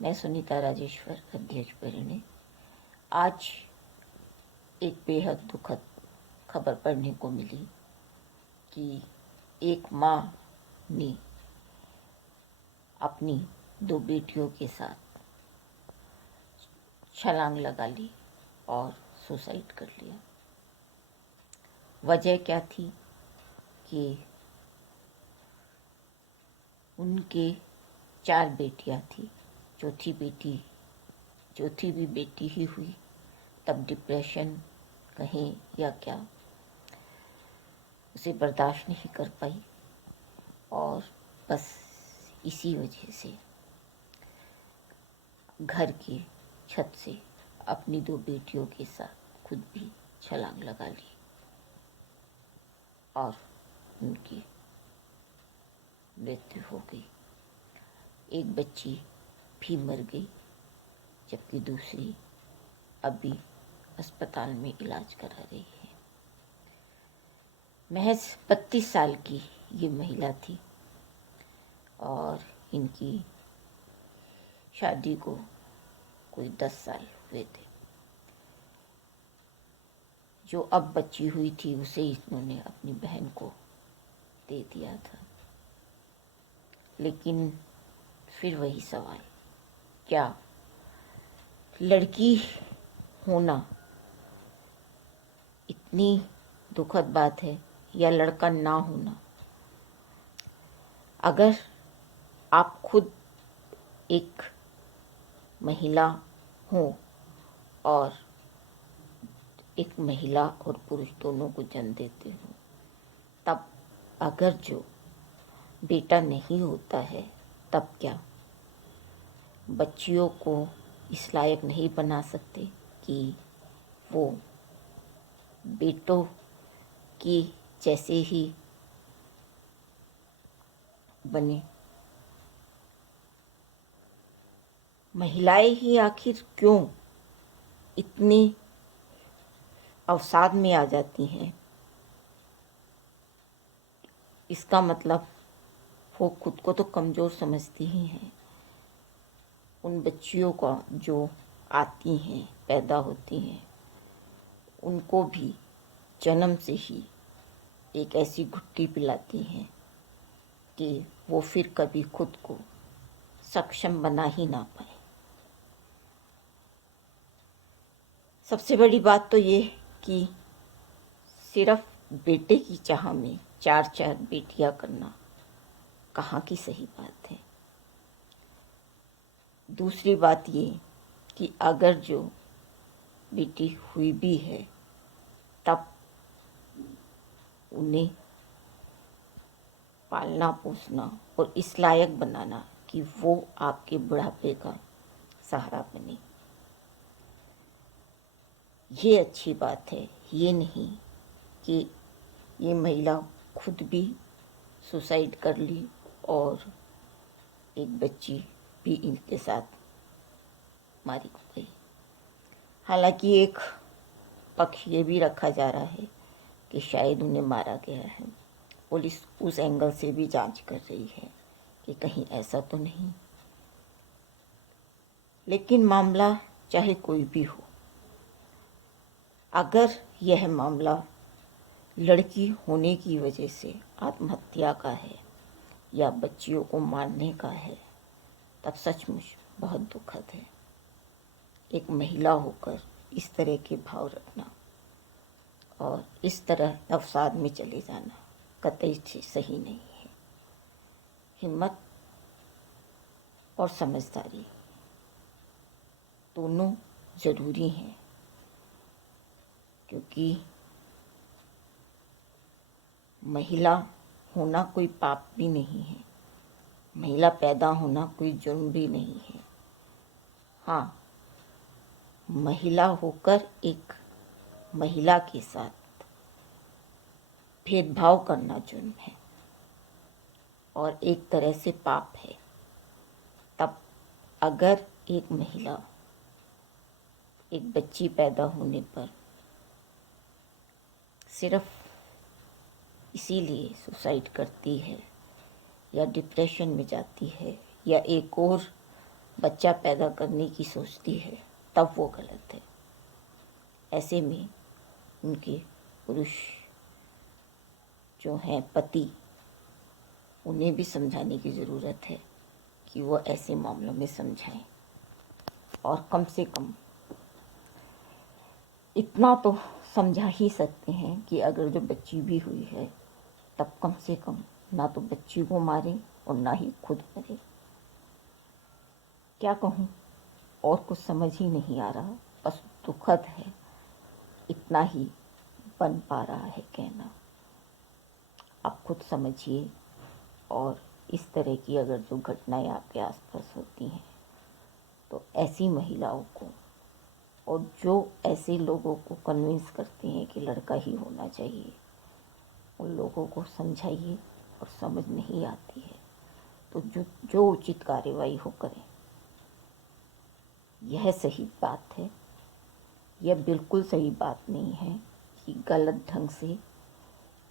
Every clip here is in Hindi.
मैं सुनीता राजेश्वर अध्यक्ष परिणी। आज एक बेहद दुखद खबर पढ़ने को मिली कि एक माँ ने अपनी 2 बेटियों के साथ छलांग लगा ली और सुसाइड कर लिया। वजह क्या थी कि उनके 4 बेटियां थी। चौथी भी बेटी ही हुई, तब डिप्रेशन कहें या क्या, उसे बर्दाश्त नहीं कर पाई और बस इसी वजह से घर की छत से अपनी 2 बेटियों के साथ खुद भी छलांग लगा ली और उनकी मृत्यु हो गई। एक बच्ची भी मर गई, जबकि दूसरी अभी अस्पताल में इलाज करा रही है। महज 32 साल की ये महिला थी और इनकी शादी को कोई 10 साल हुए थे। जो अब बच्ची हुई थी उसे इन्होंने अपनी बहन को दे दिया था। लेकिन फिर वही सवाल, क्या लड़की होना इतनी दुखद बात है या लड़का ना होना? अगर आप खुद एक महिला हो और एक महिला और पुरुष दोनों को जन्म देते हो, तब अगर जो बेटा नहीं होता है, तब क्या बच्चियों को इस लायक नहीं बना सकते कि वो बेटों की जैसे ही बने? महिलाएं ही आखिर क्यों इतनी अवसाद में आ जाती हैं? इसका मतलब वो खुद को तो कमज़ोर समझती ही हैं। उन बच्चियों का जो आती हैं, पैदा होती हैं, उनको भी जन्म से ही एक ऐसी घुट्टी पिलाती हैं कि वो फिर कभी खुद को सक्षम बना ही ना पाए। सबसे बड़ी बात तो ये कि सिर्फ बेटे की चाह में 4 बेटियां करना कहाँ की सही बात है। दूसरी बात ये कि अगर जो बेटी हुई भी है, तब उन्हें पालना पोसना और इस लायक बनाना कि वो आपके बुढ़ापे का सहारा बने, ये अच्छी बात है। ये नहीं कि ये महिला खुद भी सुसाइड कर ली और एक बच्ची भी इनके साथ मारी गई। हालांकि एक पक्ष ये भी रखा जा रहा है कि शायद उन्हें मारा गया है। पुलिस उस एंगल से भी जांच कर रही है कि कहीं ऐसा तो नहीं। लेकिन मामला चाहे कोई भी हो, अगर यह मामला लड़की होने की वजह से आत्महत्या का है या बच्चियों को मारने का है, तब सचमुच बहुत दुखद है। एक महिला होकर इस तरह के भाव रखना और इस तरह अवसाद में चले जाना कतई सही नहीं है। हिम्मत और समझदारी दोनों ज़रूरी हैं, क्योंकि महिला होना कोई पाप भी नहीं है, महिला पैदा होना कोई जुर्म भी नहीं है। हाँ, महिला होकर एक महिला के साथ भेदभाव करना जुर्म है और एक तरह से पाप है। तब अगर एक महिला एक बच्ची पैदा होने पर सिर्फ इसीलिए सुसाइड करती है या डिप्रेशन में जाती है या एक और बच्चा पैदा करने की सोचती है तब वो गलत है। ऐसे में उनके पुरुष जो हैं पति, उन्हें भी समझाने की ज़रूरत है कि वो ऐसे मामलों में समझाएं। और कम से कम इतना तो समझा ही सकते हैं कि अगर जो बच्ची भी हुई है तब कम से कम ना तो बच्ची को मारे और ना ही खुद मरे। क्या कहूँ, और कुछ समझ ही नहीं आ रहा। बस दुखद है, इतना ही बन पा रहा है कहना। आप खुद समझिए। और इस तरह की अगर जो घटनाएं आपके आसपास होती हैं तो ऐसी महिलाओं को, और जो ऐसे लोगों को कन्विंस करते हैं कि लड़का ही होना चाहिए, उन लोगों को समझाइए। और समझ नहीं आती है तो जो उचित कार्रवाई हो करें। यह सही बात है। यह बिल्कुल सही बात नहीं है कि गलत ढंग से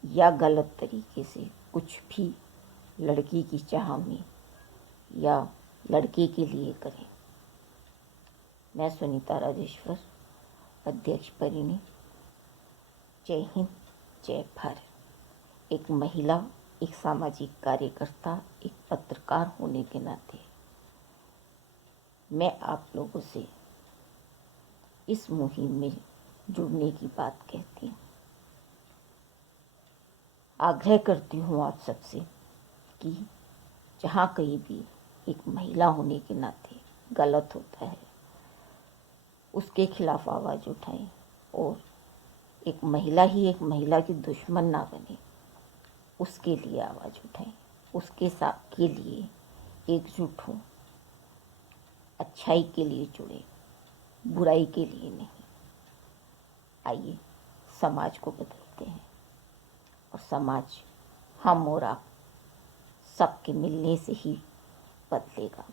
या गलत तरीके से कुछ भी लड़की की चाह में या लड़के के लिए करें। मैं सुनीता राजेश्वर, अध्यक्ष परिणी। जय हिंद, जय भारत। एक महिला, एक सामाजिक कार्यकर्ता, एक पत्रकार होने के नाते मैं आप लोगों से इस मुहिम में जुड़ने की बात कहती हूँ। आग्रह करती हूँ आप सबसे कि जहाँ कहीं भी एक महिला होने के नाते गलत होता है उसके खिलाफ आवाज़ उठाएं। और एक महिला ही एक महिला की दुश्मन ना बने, उसके लिए आवाज़ उठाएं। उसके साथ के लिए एकजुट हों। अच्छाई के लिए जुड़े, बुराई के लिए नहीं। आइए समाज को बदलते हैं। और समाज हम और आप सबके मिलने से ही बदलेगा।